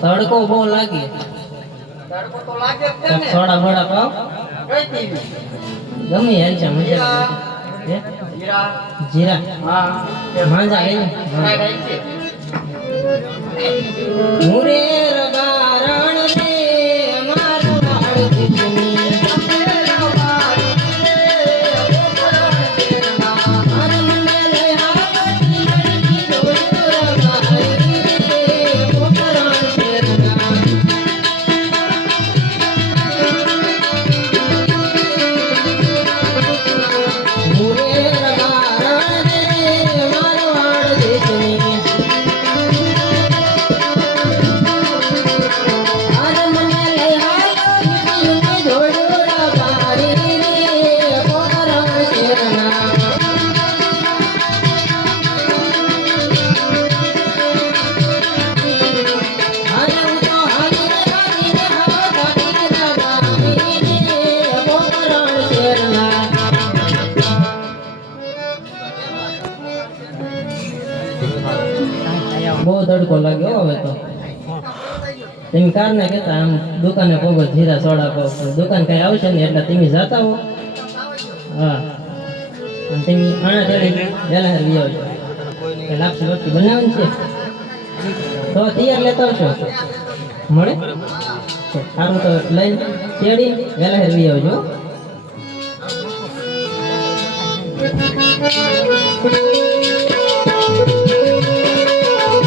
તડકો બહુ લાગે. તડકો તો લાગે જ છે ને. થોડા થોડા પાવ કઈ ટીવી ગમી હેલ છે મજા જીરા. જીરા. હા. માંજા લઈને મુરે બહુ તડકો લાગ્યો હવે તો. તમે કાર ને કહેતા આમ દુકાને પોગો જીરા સોડા કહો દુકાન કઈ આવશે ને એટલે તમે જાતા હો. હા. અને તમે આણા ચડી વેલા લઈ આવજો કે લાપસી રોટલી બનાવવાની છે? તો તૈયાર લેતા છો મળે? સારું તો લઈને તેડી વેલા લઈ આવજો હો.